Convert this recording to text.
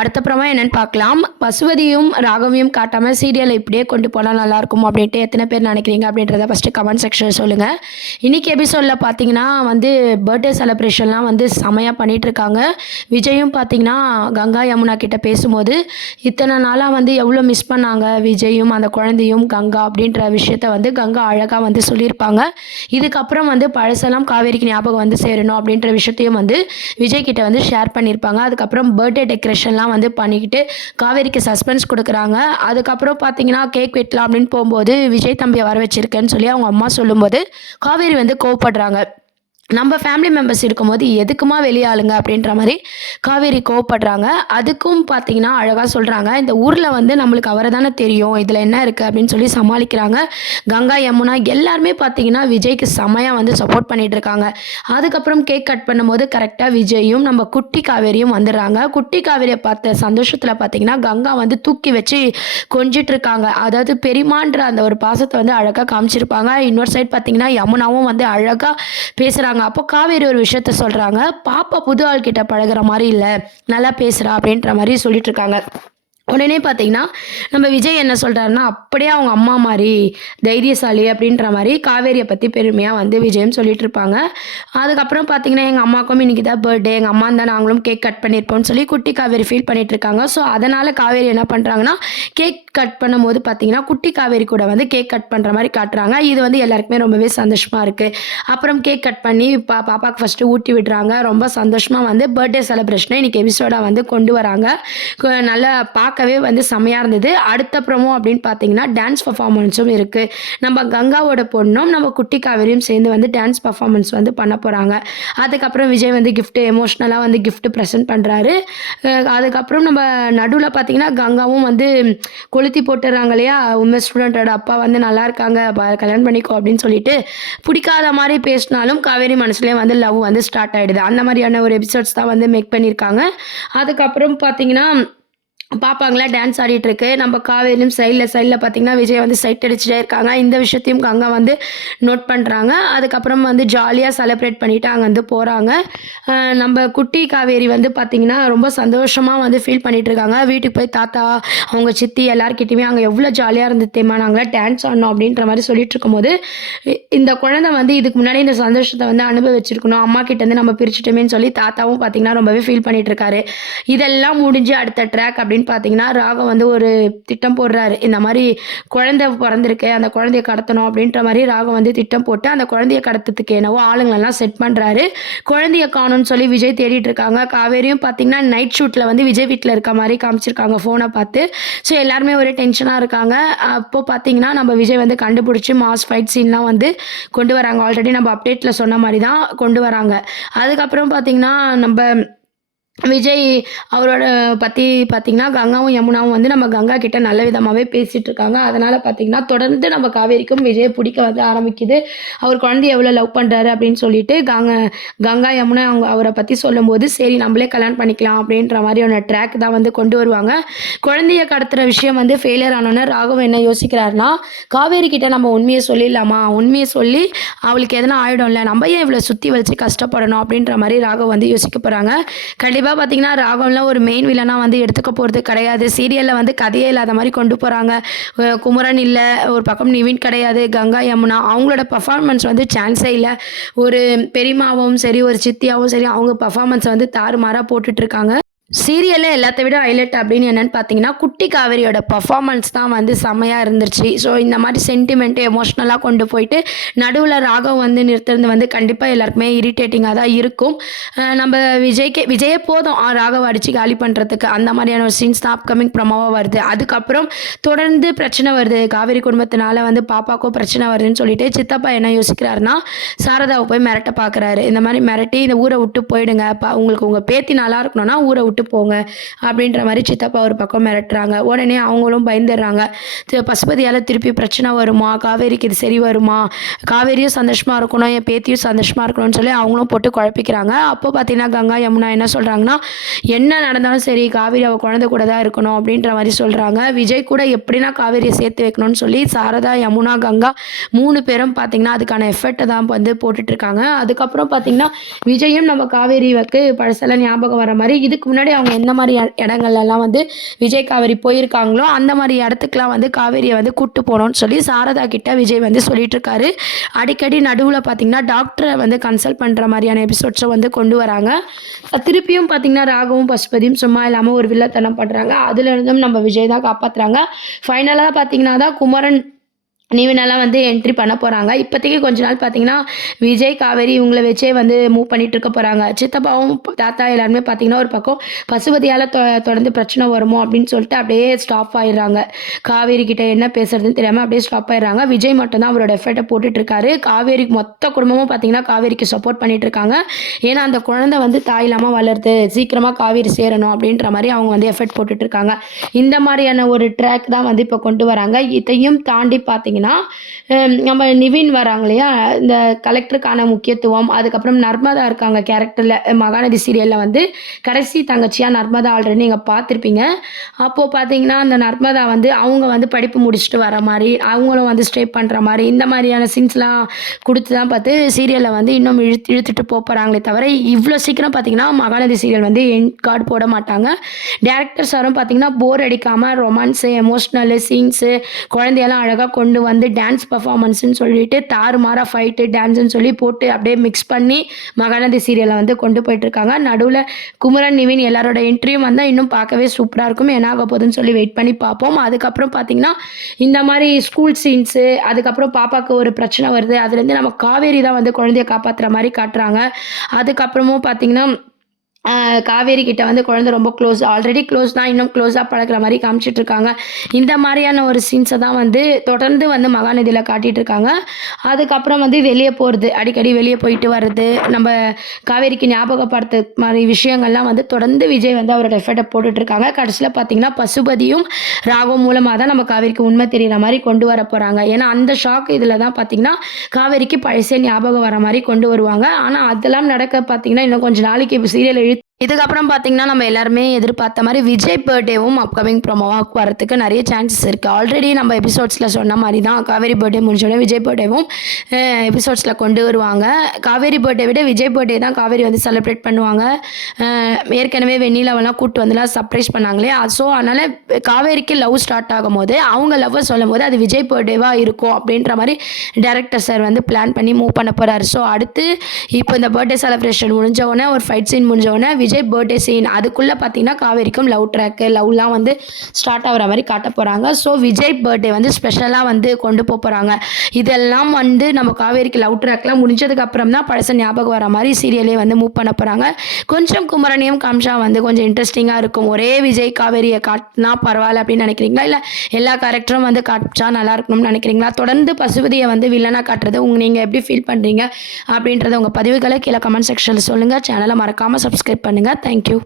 அடுத்தப்புறமா என்னன்னு பார்க்கலாம். பசுபதியும் ராகவியும் காட்டாமல் சீரியலை இப்படியே கொண்டு போனால் நல்லாயிருக்கும் அப்படின்ட்டு எத்தனை பேர் நினைக்கிறீங்க அப்படின்றத ஃபஸ்ட்டு கமெண்ட் செக்ஷனில் சொல்லுங்கள். இன்றைக்கி எபிசோடில் பார்த்தீங்கன்னா பர்த்டே செலிப்ரேஷன்லாம் செமையாக பண்ணிகிட்ருக்காங்க. விஜயும் பார்த்தீங்கன்னா கங்கா யமுனா கிட்ட பேசும்போது இத்தனை நாளாக எவ்வளோ மிஸ் பண்ணாங்க விஜயும் அந்த குழந்தையும் கங்கா அப்படின்ற விஷயத்த கங்கா அழகாக சொல்லியிருப்பாங்க. இதுக்கப்புறம் பழசெல்லாம் காவேரிக்கு ஞாபகம் சேரணும் அப்படின்ற விஷயத்தையும் விஜய் கிட்ட ஷேர் பண்ணியிருப்பாங்க. அதுக்கப்புறம் பர்த்டே டெக்கரேஷன்லாம் பண்ணிக்கிட்டு காவேரிக்கு சஸ்பென்ஸ் கொடுக்குறாங்க. அதுக்கப்புறம் பார்த்தீங்கன்னா கேக் வெட்டலாம் அப்படின்னு போகும்போது விஜய் தம்பியை வர வச்சிருக்கேன்னு சொல்லி அவங்க அம்மா சொல்லும்போது காவேரி கோவப்படுறாங்க. நம்ம ஃபேமிலி மெம்பர்ஸ் இருக்கும்போது எதுக்குமா வெளியாளுங்க அப்படின்ற மாதிரி காவேரி கோவப்படுறாங்க. அதுக்கும் பார்த்தீங்கன்னா அழகாக சொல்கிறாங்க, இந்த ஊரில் நம்மளுக்கு அவரை தானே தெரியும், இதில் என்ன இருக்குது அப்படின்னு சொல்லி சமாளிக்கிறாங்க. கங்கா யமுனா எல்லாருமே பார்த்தீங்கன்னா விஜய்க்கு செமையாக சப்போர்ட் பண்ணிகிட்டு இருக்காங்க. அதுக்கப்புறம் கேக் கட் பண்ணும்போது கரெக்டாக விஜயும் நம்ம குட்டி காவேரியும் வந்துடுறாங்க. குட்டி காவேரியை பார்த்த சந்தோஷத்தில் பார்த்தீங்கன்னா கங்கா தூக்கி வச்சு கொஞ்சிட்டு இருக்காங்க. அதாவது பெரியமான்ற அந்த ஒரு பாசத்தை அழகாக காமிச்சிருப்பாங்க. இன்னொரு சைட் பார்த்தீங்கன்னா யமுனாவும் அழகாக பேசுகிறாங்க. அப்போ காவேரி ஒரு விஷயத்த சொல்கிறாங்க, பாப்பா புது ஆள் கிட்ட பழகிற மாதிரி இல்லை, நல்லா பேசுகிறா அப்படின்ற மாதிரி சொல்லிட்டு இருக்காங்க. உடனே பார்த்தீங்கன்னா நம்ம விஜய் என்ன சொல்கிறாருன்னா, அப்படியே அவங்க அம்மா மாதிரி தைரியசாலி அப்படின்ற மாதிரி காவேரியை பற்றி பெருமையாக விஜயம் சொல்லிட்டு இருப்பாங்க. அதுக்கப்புறம் பார்த்தீங்கன்னா எங்கள் அம்மாவுக்கும் இன்றைக்கி தான் பர்த்டே, எங்கள் அம்மா தான் நாங்களும் கேக் கட் பண்ணியிருப்போம்னு சொல்லி குட்டி காவேரி ஃபீல் பண்ணிட்டு இருக்காங்க. ஸோ அதனால் காவேரி என்ன பண்ணுறாங்கன்னா கேக் கட் பண்ணும்போது பார்த்தீங்கன்னா குட்டி காவேரி கூட கேக் கட் பண்ணுற மாதிரி காட்டுறாங்க. இது எல்லாருக்குமே ரொம்பவே சந்தோஷமாக இருக்குது. அப்புறம் கேக் கட் பண்ணி பாப்பாவுக்கு ஃபஸ்ட்டு ஊட்டி விடுறாங்க. ரொம்ப சந்தோஷமாக பர்த்டே செலிப்ரேஷனை இன்றைக்கி எபிசோடாக கொண்டு வராங்க. நல்லா பார்க்கவே செமையாக இருந்தது. அடுத்தப்புறமோ அப்படின்னு பார்த்தீங்கன்னா டான்ஸ் பர்ஃபார்மன்ஸும் இருக்குது. நம்ம கங்காவோட பொண்ணும் நம்ம குட்டி காவேரியும் சேர்ந்து டான்ஸ் பர்ஃபார்மன்ஸ் பண்ண போகிறாங்க. அதுக்கப்புறம் விஜய் கிஃப்ட்டு எமோஷ்னலாக கிஃப்ட் ப்ரெசென்ட் பண்ணுறாரு. அதுக்கப்புறம் நம்ம நடுவில் பார்த்தீங்கன்னா கங்காவும் கொளுத்தி போட்டுறாங்க இல்லையா, உண்மை ஸ்டூடெண்ட்டோட அப்பா நல்லா இருக்காங்க, கல்யாணம் பண்ணிக்கோ அப்படின்னு சொல்லிட்டு பிடிக்காத மாதிரி பேசினாலும் காவேரி மனசுலேயே லவ் ஸ்டார்ட் ஆகிடுது. அந்த மாதிரியான ஒரு எபிசோட்ஸ் தான் மேக் பண்ணியிருக்காங்க. அதுக்கப்புறம் பார்த்தீங்கன்னா பாப்பாங்களா டான்ஸ் ஆடிட்டு இருக்கு. நம்ம காவேரியும் சைடில் பார்த்தீங்கன்னா விஜய் சைட் அடிச்சுட்டே இருக்காங்க. இந்த விஷயத்தையும் கங்கா நோட் பண்ணுறாங்க. அதுக்கப்புறம் ஜாலியாக செலிப்ரேட் பண்ணிவிட்டு அங்கே போகிறாங்க. நம்ம குட்டி காவேரி பார்த்தீங்கன்னா ரொம்ப சந்தோஷமாக ஃபீல் பண்ணிகிட்டு இருக்காங்க. வீட்டுக்கு போய் தாத்தா அவங்க சித்தி எல்லாருக்கிட்டையுமே அங்கே எவ்வளோ ஜாலியாக இருந்து தேமா நாங்களாம் டான்ஸ் ஆடணும் அப்படின்ற மாதிரி சொல்லிட்டு இருக்கும்போது இந்த குழந்தை இதுக்கு முன்னாடி இந்த சந்தோஷத்தை அனுபவிச்சிருக்கணும், அம்மா கிட்டேருந்து நம்ம பிரிச்சுட்டோமேன்னு சொல்லி தாத்தாவும் பார்த்தீங்கன்னா ரொம்பவே ஃபீல் பண்ணிட்டு இருக்காரு. இதெல்லாம் முடிஞ்சு அடுத்த ட்ராக் அப்படின்னு பார்த்தீங்கன்னா ராகம் ஒரு திட்டம் போடுறாரு. இந்த மாதிரி குழந்தை பிறந்திருக்கு, அந்த குழந்தைய கடத்தணும் அப்படின்ற மாதிரி ராகம் திட்டம் போட்டு அந்த குழந்தைய கடத்ததுக்கு என்னவோ ஆளுங்களெல்லாம் செட் பண்ணுறாரு. குழந்தைய காணும்னு சொல்லி விஜய் தேடிட்டு இருக்காங்க. காவேரியும் பார்த்தீங்கன்னா நைட் ஷூட்டில் விஜய் வீட்டில் இருக்க மாதிரி காமிச்சிருக்காங்க ஃபோனை பார்த்து. ஸோ எல்லாருமே ஒரே டென்ஷனாக இருக்காங்க. அப்போ பார்த்தீங்கன்னா நம்ம விஜய் கண்டுபிடிச்சி மாஸ் ஃபைட் சீன்லாம் கொண்டு வராங்க. ஆல்ரெடி நம்ம அப்டேட்டில் சொன்ன மாதிரி தான் கொண்டு வராங்க. அதுக்கப்புறம் பார்த்தீங்கன்னா நம்ம விஜய் அவரோட பற்றி பார்த்தீங்கன்னா கங்காவும் யமுனாவும் நம்ம கங்கா கிட்ட நல்ல விதமாகவே பேசிகிட்டு இருக்காங்க. அதனால் பார்த்தீங்கன்னா தொடர்ந்து நம்ம காவேரிக்கும் விஜய் பிடிக்க ஆரம்பிக்குது. அவர் குழந்தைய எவ்வளோ லவ் பண்ணுறாரு அப்படின்னு சொல்லிட்டு கங்கா யமுனா அவரை பற்றி சொல்லும்போது சரி நம்மளே கல்யாணம் பண்ணிக்கலாம் அப்படின்ற மாதிரியான ட்ராக் தான் கொண்டு வருவாங்க. குழந்தைய கடத்துகிற விஷயம் ஃபெயிலியர் ஆனோன்னு ராகவ் என்ன யோசிக்கிறாருன்னா, காவேரி கிட்ட நம்ம உண்மையை சொல்லிடலாமா, உண்மையை சொல்லி அவளுக்கு எதனா ஆகிடும்ல, நம்ம ஏன் இவ்வளோ சுற்றி வச்சு கஷ்டப்படணும் அப்படின்ற மாதிரி ராகவ் யோசிக்க போகிறாங்க. கண்டிப்பாக பார்த்தீங்கன்னா ராகவன்லாம் ஒரு மெயின் வில்லனாக எடுத்துக்க போகிறது கிடையாது. சீரியலில் கதையே இல்லாத மாதிரி கொண்டு போகிறாங்க. குமரன் இல்லை, ஒரு பக்கம் நிவின் கிடையாது, கங்கா யமுனா அவங்களோட பர்ஃபார்மன்ஸ் சான்ஸே இல்லை. ஒரு பெரியமாவும் சரி ஒரு சித்தியாவும் சரி அவங்க பர்ஃபார்மன்ஸ் தாறுமாறாக போட்டுட்ருக்காங்க. சீரியலில் எல்லாத்த விட ஹைலைட் அப்படின்னு என்னென்னு பார்த்தீங்கன்னா குட்டி காவேரியோட பர்ஃபார்மன்ஸ் தான் செம்மையாக இருந்துருச்சு. ஸோ இந்த மாதிரி சென்டிமெண்ட்டு எமோஷ்னலாக கொண்டு போயிட்டு நடுவில் ராகவ் நிறுத்துறது கண்டிப்பாக எல்லாருக்குமே இரிட்டேட்டிங்காக தான் இருக்கும். நம்ம விஜயே போதும் ராகவ் அடித்து காலி பண்ணுறதுக்கு, அந்த மாதிரியான ஒரு சீன்ஸ் தான் அப்கமிங் ப்ரொமோவாக வருது. அதுக்கப்புறம் தொடர்ந்து பிரச்சனை வருது, காவேரி குடும்பத்தினால பாப்பாக்கோ பிரச்சனை வருதுன்னு சொல்லிட்டு சித்தப்பா என்ன யோசிக்கிறாருன்னா சாரதாவை போய் மிரட்ட பார்க்குறாரு. இந்த மாதிரி மிரட்டி இந்த ஊரை விட்டு போயிடுங்க, உங்களுக்கு உங்கள் பேத்தி நல்லா இருக்கணும்னா ஊரை விட்டு போங்க அப்படின்ற மாதிரி சித்தப்பா ஒரு பக்கம் மிரட்டுறாங்க. உடனே அவங்களும் பயந்துடுறாங்க. பசுபதியால் திருப்பி பிரச்சனை வருமா, காவேரிக்கு இது சரி வருமா, காவேரியும் சந்தோஷமாக இருக்கணும் என் பேத்தியும் சந்தோஷமாக இருக்கணும்னு சொல்லி அவங்களும் போட்டு குழப்பிக்கிறாங்க. அப்போ பார்த்தீங்கன்னா கங்கா யமுனா என்ன சொல்கிறாங்கன்னா, என்ன நடந்தாலும் சரி காவேரி அவள் குழந்தை கூட தான் இருக்கணும் அப்படின்ற மாதிரி சொல்கிறாங்க. விஜய் கூட எப்படின்னா காவேரியை சேர்த்து வைக்கணும்னு சொல்லி சாரதா யமுனா கங்கா 3 பேரும் பார்த்தீங்கன்னா அதுக்கான எஃபர்ட்டை தான் போட்டுட்ருக்காங்க. அதுக்கப்புறம் பார்த்தீங்கன்னா விஜயும் நம்ம காவேரிக்கு பழசெல்லாம் ஞாபகம் வர மாதிரி இதுக்கு முன்னாடி முன்னாடி அவங்க எந்த மாதிரி இடங்கள்லாம் வந்து விஜய் காவேரி போயிருக்காங்களோ அந்த மாதிரி இடத்துக்குலாம் வந்து காவேரியை வந்து கூப்பிட்டு போகணும்னு சொல்லி சாரதா கிட்ட விஜய் வந்து சொல்லிட்டு இருக்காரு. அடிக்கடி நடுவில் பார்த்தீங்கன்னா டாக்டரை வந்து கன்சல்ட் பண்ணுற மாதிரியான எபிசோட்ஸை வந்து கொண்டு வராங்க. திருப்பியும் பார்த்தீங்கன்னா ராகவும் பசுபதியும் சும்மா இல்லாமல் ஒரு வில்லத்தனம் பண்ணுறாங்க. அதுலேருந்தும் நம்ம விஜய் தான் காப்பாற்றுறாங்க. ஃபைனலாக பார்த்தீங்கன்னா தான் குமரன் நிவினெல்லாம் வந்து என்ட்ரி பண்ண போகிறாங்க. இப்போதைக்கு கொஞ்ச நாள் பார்த்தீங்கன்னா விஜய் காவேரி இவங்களை வச்சே வந்து மூவ் பண்ணிட்டு இருக்க போகிறாங்க. சித்தப்பாவும் தாத்தா எல்லாருமே பார்த்தீங்கன்னா ஒரு பக்கம் பசுபதியால் தொடர்ந்து பிரச்சனை வருமோ அப்படின்னு சொல்லிட்டு அப்படியே ஸ்டாப் ஆயிடுறாங்க. காவேரி கிட்ட என்ன பேசுறதுன்னு தெரியாமல் அப்படியே ஸ்டாப் ஆயிடுறாங்க. விஜய் மட்டும்தான் அவரோட எஃபர்ட்டை போட்டுட்டு இருக்காரு. காவேரிக்கு மொத்த குடும்பமும் பார்த்தீங்கன்னா காவேரிக்கு சப்போர்ட் பண்ணிட்டு இருக்காங்க. ஏன்னா அந்த குழந்தை வந்து தாய் இல்லாமல் வளருது, சீக்கிரமாக காவேரி சேரணும் அப்படின்ற மாதிரி அவங்க வந்து எஃபர்ட் போட்டுட்டு இருக்காங்க. இந்த மாதிரியான ஒரு ட்ராக் தான் வந்து இப்போ கொண்டு வராங்க. இதையும் தாண்டி பார்த்தீங்கன்னா நம்ம நிவின் வராங்க இல்லையா, இந்த கலெக்டருக்கான முக்கியத்துவம், அதுக்கப்புறம் நர்மதா இருக்காங்க கேரக்டரில் மகாநதி சீரியலில் வந்து கடைசி தங்கச்சியாக நர்மதா ஆல்ரெடி நீங்கள் பார்த்துருப்பீங்க. அப்போது பார்த்தீங்கன்னா அந்த நர்மதா வந்து அவங்க வந்து படிப்பு முடிச்சுட்டு வர மாதிரி அவங்களும் வந்து ஸ்டே பண்ணுற மாதிரி இந்த மாதிரியான சீன்ஸ்லாம் கொடுத்து தான் பார்த்து சீரியலில் வந்து இன்னும் இழுத்துட்டு போகிறாங்களே தவிர இவ்வளோ சீக்கிரம் பார்த்தீங்கன்னா மகாநதி சீரியல் வந்து எண்ட் கார்டு போட மாட்டாங்க. டேரக்டர் சாரும் பார்த்தீங்கன்னா போர் அடிக்காமல் ரொமான்ஸு, எமோஷ்னலு சீன்ஸு, குழந்தையெல்லாம் அழகாக கொண்டு வந்து டான்ஸ் பர்ஃபார்மன்ஸ்னு சொல்லிட்டு தாறுமாறாக ஃபைட்டு டான்ஸுன்னு சொல்லி போட்டு அப்படியே மிக்ஸ் பண்ணி மகாநதி சீரியலை வந்து கொண்டு போயிட்டுருக்காங்க. நடுவில் குமரன் நிவின் எல்லாரோட என்ட்ரியும் வந்தால் இன்னும் பார்க்கவே சூப்பராக இருக்கும். என்ன ஆக போகுதுன்னு சொல்லி வெயிட் பண்ணி பார்ப்போம். அதுக்கப்புறம் பார்த்திங்கன்னா இந்த மாதிரி ஸ்கூல் சீன்ஸு, அதுக்கப்புறம் பாப்பாவுக்கு ஒரு பிரச்சனை வருது, அதுலேருந்து நம்ம காவேரி தான் வந்து குழந்தைய காப்பாற்றுற மாதிரி காட்டுறாங்க. அதுக்கப்புறமும் பார்த்திங்கன்னா காவேரி கிட்ட வந்து குழந்தை ரொம்ப ஆல்ரெடி க்ளோஸ் தான், இன்னும் க்ளோஸாக பழக்கிற மாதிரி காமிச்சிட்டு இருக்காங்க. இந்த மாதிரியான ஒரு சீன்ஸை தான் வந்து தொடர்ந்து வந்து மகாநதியில் காட்டிகிட்டு இருக்காங்க. அதுக்கப்புறம் வந்து வெளியே போகிறது, அடிக்கடி வெளியே போயிட்டு வர்றது, நம்ம காவேரிக்கு ஞாபகப்படுத்த மாதிரி விஷயங்கள்லாம் வந்து தொடர்ந்து விஜய் வந்து அவரோட எஃபர்ட்டை போட்டுட்ருக்காங்க. கடைசியில் பார்த்திங்கன்னா பசுபதியும் ராகும் மூலமாக தான் நம்ம காவேரிக்கு உண்மை தெரிகிற மாதிரி கொண்டு வர போகிறாங்க. ஏன்னா அந்த ஷாக் இதில் தான் பார்த்திங்கன்னா காவேரிக்கு பழசே ஞாபகம் வர மாதிரி கொண்டு வருவாங்க. ஆனால் அதெல்லாம் நடக்க பார்த்திங்கன்னா இன்னும் கொஞ்சம் நாளைக்கு சீரியல் இதுக்கப்புறம் பார்த்தீங்கன்னா நம்ம எல்லாருமே எதிர்பார்த்த மாதிரி விஜய் பர்த்டேவும் அப்கமிங் ப்ரோமோவாக வரதுக்கு நிறைய சான்சஸ் இருக்குது. ஆல்ரெடி நம்ம எபிசோட்ஸில் சொன்ன மாதிரி தான் காவேரி பர்த்டே முடிஞ்சோடனே விஜய் பர்த்டேவும் எபிசோட்ஸில் கொண்டு வருவாங்க. காவேரி பர்த்டே விட விஜய் பர்த்டே தான் காவேரி வந்து செலிப்ரேட் பண்ணுவாங்க. ஏற்கனவே வெண்ணிலாவெல்லாம் கூப்பிட்டு வந்துலாம் சர்ப்ரைஸ் பண்ணாங்களே. ஸோ அதனால் காவேரிக்கு லவ் ஸ்டார்ட் ஆகும் போது அவங்க லவ்வை சொல்லும் போது அது விஜய் பர்த்டேவாக இருக்கும் அப்படின்ற மாதிரி டைரக்டர் சார் வந்து பிளான் பண்ணி மூவ் பண்ண போகிறாரு. ஸோ அடுத்து இப்போ இந்த பர்த்டே செலிப்ரேஷன் முடிஞ்சவொடனே ஒரு ஃபைட் சீன் முடிஞ்சவொடனே விஜய் பர்த்டே சீன், அதுக்குள்ளே பார்த்தீங்கன்னா காவேரிக்கும் லவ் ட்ராக்கு லவ்லாம் வந்து ஸ்டார்ட் ஆகிற மாதிரி காட்ட போகிறாங்க. ஸோ விஜய் பர்த்டே வந்து ஸ்பெஷலாக வந்து கொண்டு போகிறாங்க. இதெல்லாம் வந்து நம்ம காவேரிக்கு லவ் ட்ராக்லாம் முடிஞ்சதுக்கப்புறம் தான் பழச ஞாபகம் வர மாதிரி சீரியலே வந்து மூவ் பண்ண போகிறாங்க. கொஞ்சம் குமரனையும் காமிச்சா வந்து கொஞ்சம் இன்ட்ரெஸ்டிங்காக இருக்கும். ஒரே விஜய் காவேரியை காட்டினா பரவாயில்ல அப்படின்னு நினைக்கிறீங்களா, இல்லை எல்லா கேரக்டரும் வந்து காமிச்சா நல்லா இருக்கணும்னு நினைக்கிறீங்களா? தொடர்ந்து பசுபதியை வந்து வில்லனாக காட்டுறது நீங்கள் எப்படி ஃபீல் பண்ணுறீங்க அப்படின்றத உங்கள் பதிவுகளை கீழே கமெண்ட் செக்ஷனில் சொல்லுங்கள். சேனலை மறக்காமல் சப்ஸ்கிரைப் பண்ணுங்கள். Thank you.